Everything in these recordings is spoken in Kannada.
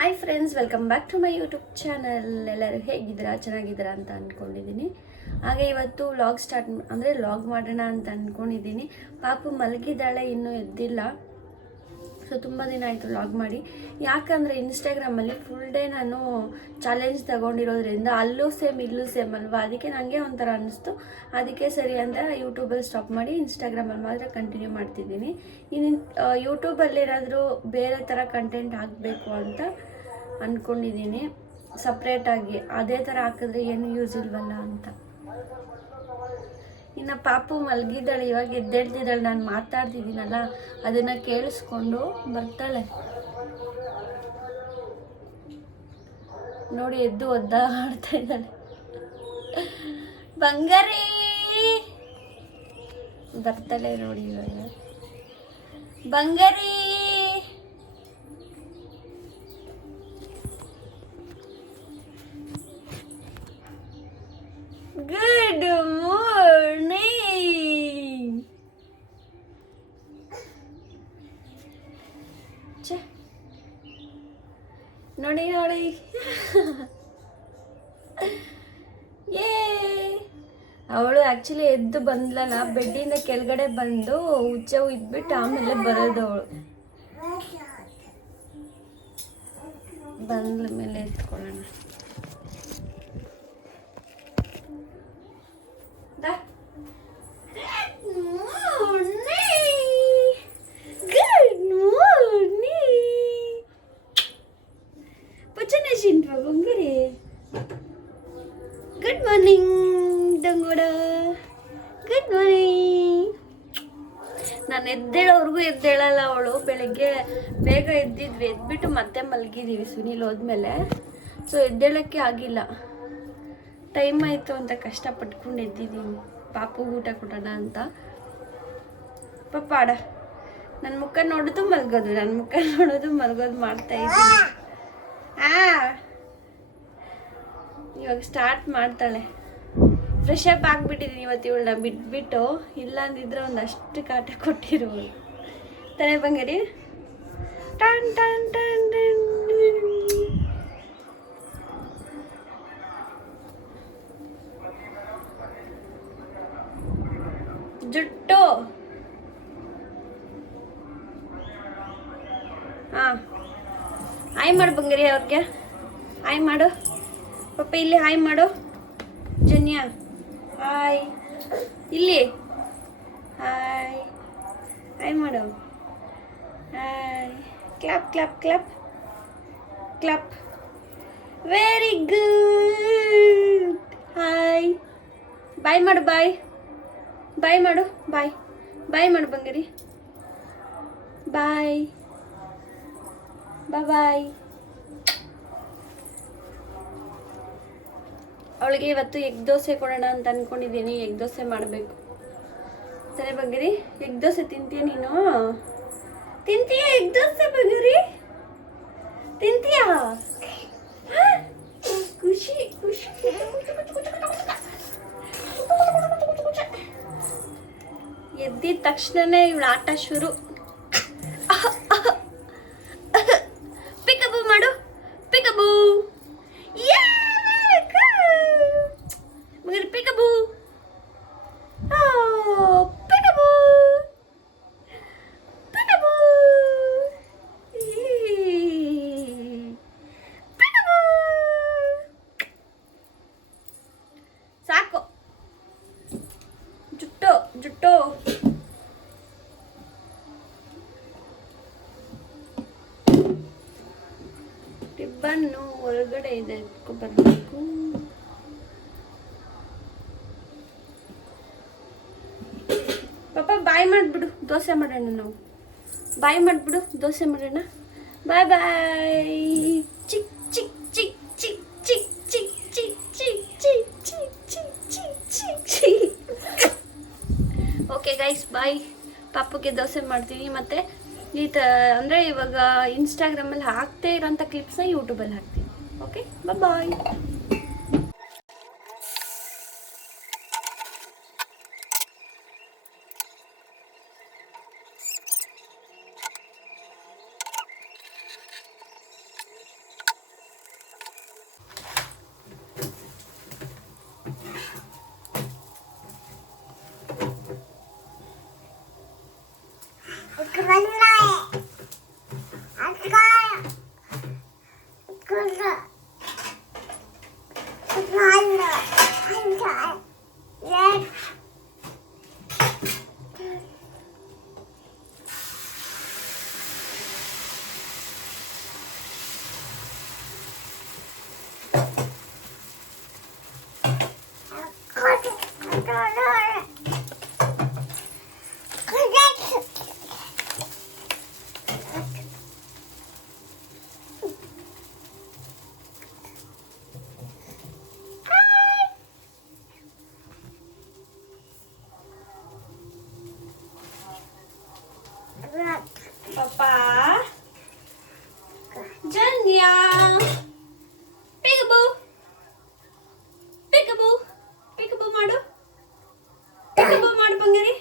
Hi friends, welcome back to my YouTube channel. ಎಲ್ಲರೂ ಹೇಗಿದ್ದೀರಾ? ಚೆನ್ನಾಗಿದ್ದೀರಾ ಅಂತ ಅಂದ್ಕೊಂಡಿದ್ದೀನಿ. ಹಾಗೆ ಇವತ್ತು ವ್ಲಾಗ್ ಮಾಡೋಣ ಅಂತ ಅಂದ್ಕೊಂಡಿದ್ದೀನಿ. ಪಾಪು ಮಲಗಿದ್ದಾಳೆ, ಇನ್ನೂ ಎದ್ದಿಲ್ಲ. ಸೊ ತುಂಬ ದಿನ ಆಯಿತು ವ್ಲಾಗ್ ಮಾಡಿ. ಯಾಕಂದರೆ ಇನ್ಸ್ಟಾಗ್ರಾಮಲ್ಲಿ ಫುಲ್ ಡೇ ನಾನು ಚಾಲೆಂಜ್ ತಗೊಂಡಿರೋದ್ರಿಂದ ಅಲ್ಲೂ ಸೇಮ್ ಇಲ್ಲೂ ಸೇಮ್ ಅಲ್ವಾ, ಅದಕ್ಕೆ ನನಗೆ ಒಂಥರ ಅನ್ನಿಸ್ತು. ಅದಕ್ಕೆ ಸರಿ ಅಂತ ಯೂಟ್ಯೂಬಲ್ಲಿ ಸ್ಟಾಪ್ ಮಾಡಿ ಇನ್ಸ್ಟಾಗ್ರಾಮಲ್ಲಿ ಮಾತ್ರ ಕಂಟಿನ್ಯೂ ಮಾಡ್ತಿದ್ದೀನಿ. ಇನ್ನು ಯೂಟ್ಯೂಬಲ್ಲಿರೋದ್ರೂ ಬೇರೆ ಥರ ಕಂಟೆಂಟ್ ಹಾಕಬೇಕು ಅಂತ ಅಂದ್ಕೊಂಡಿದ್ದೀನಿ. ಸಪ್ರೇಟಾಗಿ ಅದೇ ಥರ ಹಾಕಿದ್ರೆ ಏನು ಯೂಸ್ ಇಲ್ವಲ್ಲ ಅಂತ. ಇನ್ನು ಪಾಪು ಮಲಗಿದ್ದಾಳೆ, ಇವಾಗ ಎದ್ದೇಳ್ತಿದ್ದಾಳೆ. ನಾನು ಮಾತಾಡ್ತಿದ್ದೀನಲ್ಲ, ಅದನ್ನು ಕೇಳಿಸ್ಕೊಂಡು ಬರ್ತಾಳೆ. ನೋಡಿ, ಎದ್ದು ಒದ್ದಾಡ್ತಾ ಇದ್ದಾಳೆ. ಬಂಗಾರಿ ಬರ್ತಾಳೆ ನೋಡಿ ಇವಾಗ. ಬಂಗಾರಿ ಗುಡ್ ಮಾರ್ನಿಂಗ್. ನೋಡಿ ನೋಡಿ ಏ ಅವಳು ಆ್ಯಕ್ಚುಲಿ ಎದ್ದು ಬಂದ್ಲಲ್ಲ, ಬೆಡ್ಡಿಂದ ಕೆಳಗಡೆ ಬಂದು ಹುಚ್ಚ ಇದ್ಬಿಟ್ಟು ಆಮೇಲೆ ಬರೋದು. ಅವಳು ಬಂದ ಮೇಲೆ ಎತ್ಕೊಳ್ಳೋಣ. ಬಂಗಾರಿ ಗುಡ್ ಮಾರ್ನಿಂಗ್ ಡಂಗೋಡ, ಗುಡ್ ಮಾರ್ನಿಂಗ್. ನಾನು ಎದ್ದೇಳೋವರೆಗೂ ಎದ್ದೇಳಲ್ಲ ಅವಳು. ಬೆಳಗ್ಗೆ ಬೇಗ ಎದ್ಬಿಟ್ಟು ಮತ್ತೆ ಮಲಗಿದ್ದೀವಿ ಸುನೀಲ್ ಹೋದ್ಮೇಲೆ. ಸೊ ಎದ್ದೇಳೋಕ್ಕೆ ಆಗಿಲ್ಲ, ಟೈಮ್ ಆಯಿತು ಅಂತ ಕಷ್ಟಪಟ್ಕೊಂಡು ಎದ್ದಿದ್ದೀನಿ. ಪಾಪು ಊಟ ಕೊಡೋಣ ಅಂತ. ಪಾಡ ನನ್ನ ಮುಖ ನೋಡೋದು ಮಲಗೋದು ಮಾಡ್ತಾ ಇದ್ದೀನಿ. ಇವಾಗ ಸ್ಟಾರ್ಟ್ ಮಾಡ್ತಾಳೆ. ಫ್ರೆಶ್ ಅಪ್ ಆಗಿಬಿಟ್ಟಿದ್ದೀನಿ ಇವತ್ತು. ಇವಳನ್ನ ಬಿಟ್ಬಿಟ್ಟು, ಇಲ್ಲ ಅಂದಿದ್ರೆ ಒಂದಷ್ಟು ಕಾಟ ಕೊಟ್ಟಿರೋಳು ತಾನೇ ಬಂಗಾರಿ. ಟನ್ ಟನ್ ಟನ್ ಟನ್. ಜುಟ್ಟು ಹಾಯ್ ಮಾಡು ಬಂಗಾರಿ, ಅವ್ರಿಗೆ ಹಾಯ್ ಮಾಡು. ಪಾಪ ಇಲ್ಲಿ ಹಾಯ್ ಮಾಡು. ಜನ್ಯಾ ಹಾಯ್. ಇಲ್ಲಿ ಹಾಯ್ ಹಾಯ್ ಮಾಡು. Hi. Clap clap clap clap. Very good. Hi. Bye ಮಾಡು. ಬಾಯ್ ಮಾಡು. ಬಾಯ್ ಮಾಡು ಬಂಗಾರಿ. ಬಾಯ್ ಬಾಯ್. ಅವಳಿಗೆ ಇವತ್ತು ಎಗ್ ದೋಸೆ ಕೊಡೋಣ ಅಂತ ಅಂದ್ಕೊಂಡಿದ್ದೀನಿ. ಎಗ್ ದೋಸೆ ಮಾಡಬೇಕು. ಸರಿ ಬಂಗಾರಿ, ಎಗ್ ದೋಸೆ ತಿಂತೀಯ ನೀನು? ತಿಂತೀಯ ಎಗ್ ದೋಸೆ ಬಂಗಾರಿ? ತಿಂತೀಯ? ಖುಷಿ ಖುಷಿ. ಎದ್ದಿದ ತಕ್ಷಣನೇ ಇವಳ ಆಟ ಶುರು. ಪಿಕಬು ಮಾಡು, ಪಿಕಬು. ಪಿಕಬು ಪಿಕಬು ಪಿಕಬು ಪಿಕಬು. ಸಾಕು. ಜುಟ್ಟು ಜುಟ್ಟು. ರಿಬ್ಬನ್ನು ಹೊರಗಡೆ ಇದೆ, ಬರಬೇಕು. ಪಾಪ ಬಾಯ್ ಮಾಡಿಬಿಡು, ದೋಸೆ ಮಾಡೋಣ. ನಾವು ಬಾಯ್ ಮಾಡಿಬಿಡು, ದೋಸೆ ಮಾಡೋಣ. ಬಾಯ್ ಬಾಯ್. ಚಿಕ್ ಚಿಕ್ ಚಿಕ್ ಚಿಕ್ ಚಿಕ್ ಚಿಕ್ ಚಿಕ್ ಚಿಕ್ ಚಿಕ್ ಚಿಕ್ ಚಿಕ್ ಚಿಕ್ ಚಿಕ್. ಓಕೆ ಗೈಸ್, ಬಾಯ್. ಪಾಪುಗೆ ದೋಸೆ ಮಾಡ್ತೀನಿ. ಮತ್ತು ಅಂದರೆ ಇವಾಗ ಇನ್ಸ್ಟಾಗ್ರಾಮಲ್ಲಿ ಹಾಕ್ತೇ ಇರೋಂಥ ಕ್ಲಿಪ್ಸ್ನ ಯೂಟ್ಯೂಬಲ್ಲಿ ಹಾಕ್ತೀನಿ. ಓಕೆ, ಬಾಯ್. Papa, Janya, peekaboo, peekaboo, peekaboo ಮಾಡು, peekaboo ಮಾಡು ಬಂಗಾರಿ,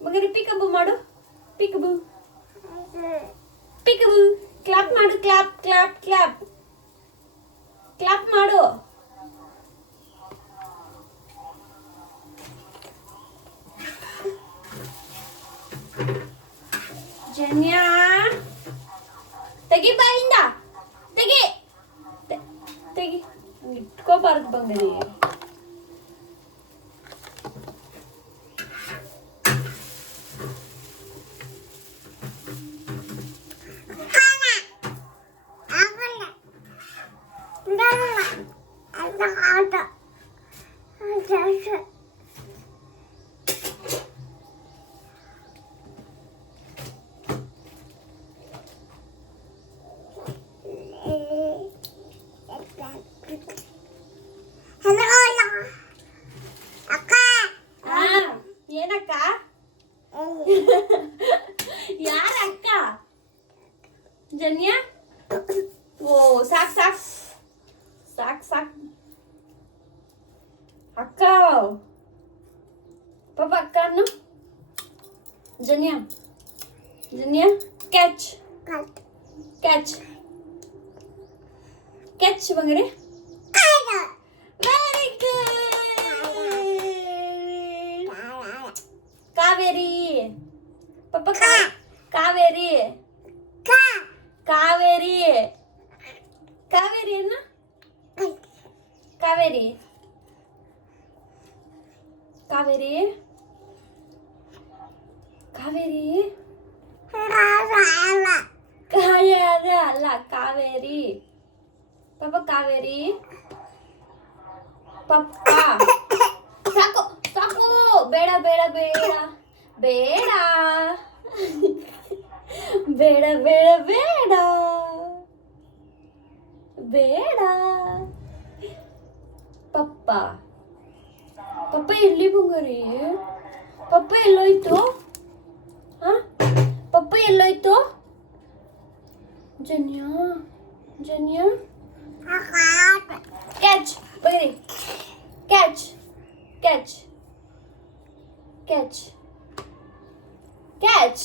ಬಂಗಾರಿ peekaboo ಮಾಡು, peekaboo, peekaboo, clap ಮಾಡು, clap, clap, clap, clap ಮಾಡು. ಜನ್ಯ ತೆಗಿ ಬಾಯಿಂದ ತೆಗಿ ತೆಗಿ ಇಟ್ಕೋಬಾರ್ದು ಬಂಗಾರಿ. ಏನಕ್ಕ? ಯಾರ ಅಕ್ಕ? ಜನ್ಯ? ಓ ಸಾಕ್ ಸಾಕ್ ಸಾಕ್ ಸಾಕ್ ಅಕ್ಕ. ಪಾಪ ಅಕ್ಕ ಅನ್ನು. ಜನ್ಯ ಜನ್ಯ ಕ್ಯಾಚ್ ಕ್ಯಾಚ್ ಕ್ಯಾಚ್ ಬಂಗಾರಿ. Very good Kaveri. ಪಾಪ ಕಾವೇರಿ ಕಾವೇರಿ ಕಾವೇರಿ ಅನ್ನ ಕಾವೇರಿ ಕಾವೇರಿ ಕಾವೇರಿ ಕಾವೇರಿ ಅಲ್ಲ ಕಾವೇರಿ. ಪಾಪ ಕಾವೇರಿ ಪಪ್ಪ. ಸಾಕು ಸಾಕು ಬೇಡ ಬೇಡ ಬೇಡ ಬೇಡ ಬೇಡ ಬೇಡ ಬೇಡ ಬೇಡ. ಪಪ್ಪ ಪಪ್ಪ ಎಲ್ಲಿ ಬಂಗಾರಿ? ಪಪ್ಪ ಎಲ್ಲೋಯ್ತು? ಹ ಪಪ್ಪ ಎಲ್ಲೋಯ್ತು? ಜನ್ಯ ಜನ್ಯ ಕ್ಯಾಚ್ ಬಂಗಾರಿ catch catch catch catch.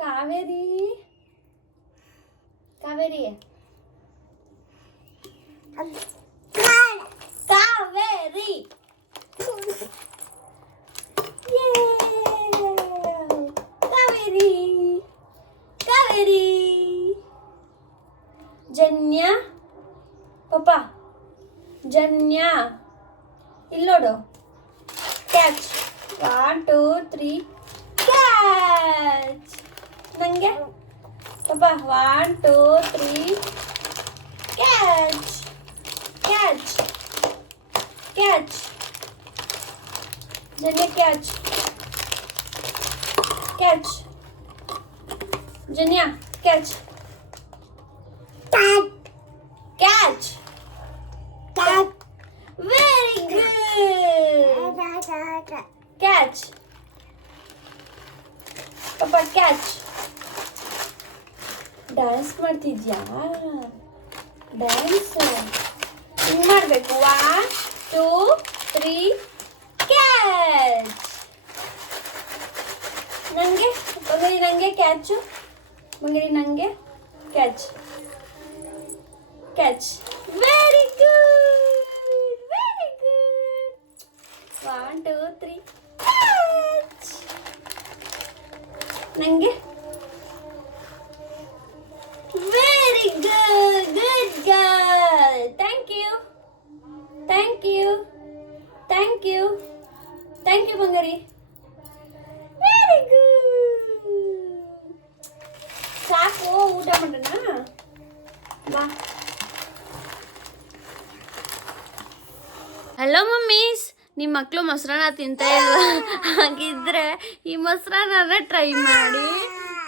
Kaveri Kaveri Kaveri Kaveri Kaveri. Janya ಪಾಪ ಜನ್ಯ ಇಲ್ಲೋಡು ಕ್ಯಾಚ್. 1 2 3 ಕ್ಯಾಚ್. ನಂಗೆ ಪಾಪ 1 2 3 catch catch catch. Janya catch catch. Janya catch catch. Very good catch. ಪಾಪ ಕ್ಯಾಚ್. ಡ್ಯಾನ್ಸ್ ಮಾಡ್ತಿದ್ಯಾ? ಡ್ಯಾನ್ಸ್ ಹಿಂಗ್ ಮಾಡಬೇಕು. 1 2 3 ಕ್ಯಾಚ್. ನನಗೆ ಬಂಗಾರಿ ನನಗೆ ಕ್ಯಾಚು. ಬಂಗಾರಿ ನನಗೆ catch catch. Very good very good. 1 2 3 catch ನನಗೆ very good good girl. Thank you thank you thank you thank you ಬಂಗಾರಿ. Very good. ಸಾಕು, ಊಟ ಮಾಡೋಣ ಬಾ. ಹಲೋ ಮಮ್ಮೀಸ್, ನಿಮ್ಮ ಮಕ್ಕಳು ಮೊಸರನ್ನ ತಿಂತಾ ಇಲ್ವಾ? ಹಾಗಿದ್ರೆ ಈ ಮೊಸರನ್ನ ಟ್ರೈ ಮಾಡಿ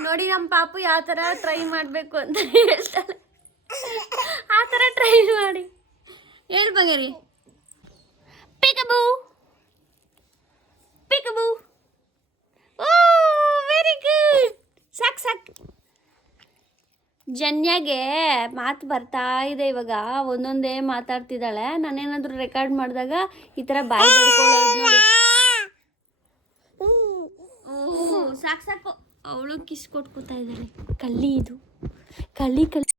ನೋಡಿ. ನಮ್ಮ ಪಾಪು ಯಾವ ಥರ ಟ್ರೈ ಮಾಡಬೇಕು ಅಂತ ಹೇಳ್ತಾಳೆ, ಆ ಥರ ಟ್ರೈ ಮಾಡಿ. ಹೇಳಿ ಬಂಗಾರಿ. ಪಿಕಬೂ ಪಿಕಬೂ. ಓ ವೆರಿ ಗುಡ್. ಸಾಕು ಸಾಕು. ಜನ್ಯಾಗೆ ಮಾತು ಬರ್ತಾ ಇದೆ ಇವಾಗ, ಒಂದೊಂದೇ ಮಾತಾಡ್ತಿದ್ದಾಳೆ. ನಾನೇನಾದರೂ ರೆಕಾರ್ಡ್ ಮಾಡಿದಾಗ ಈ ಥರ ಬಾಯಿ ಬಡ್ಕೊಳ್ಳೋದು ನೋಡಿ. ಓ ಸಾಕು ಸಾಕು. ಅವಳು ಕಿಸ್ ಕೊಟ್ಕೋತಾ ಇದ್ದಾಳೆ. ಕಳ್ಳಿ ಇದು, ಕಳ್ಳಿ ಕಳ್ಳಿ.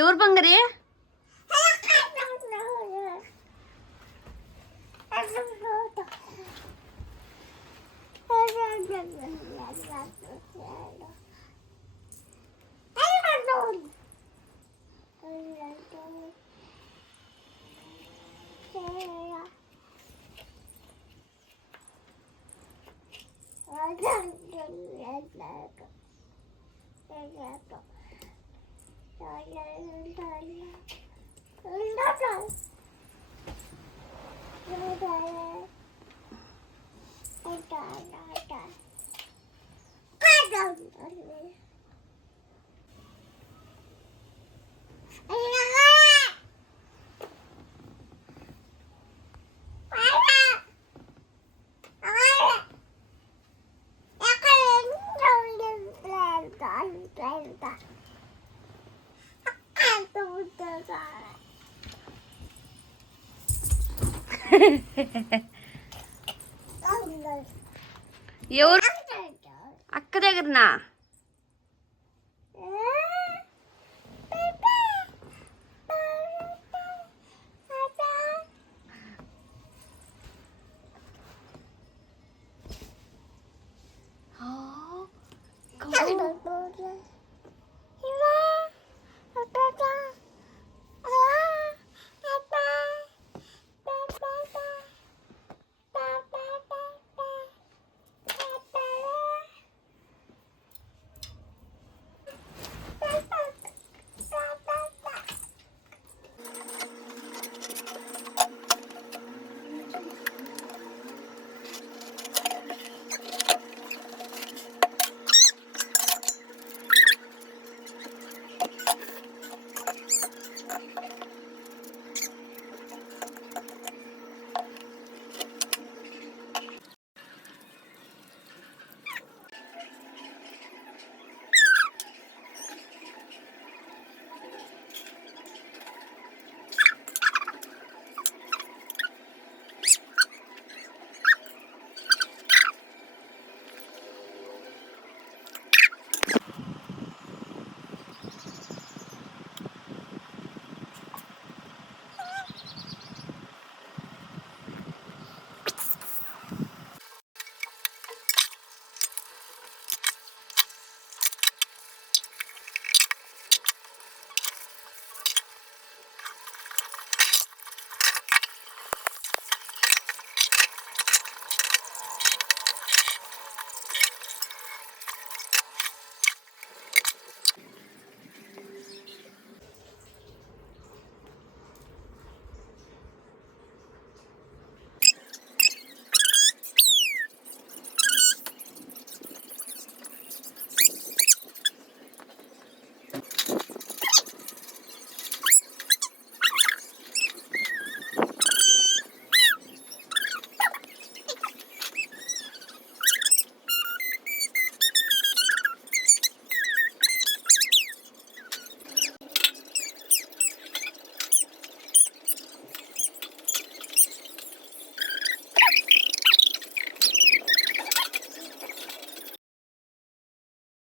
ఎవరు బంగారి? ఎవరు అక్క దగ్గరనా?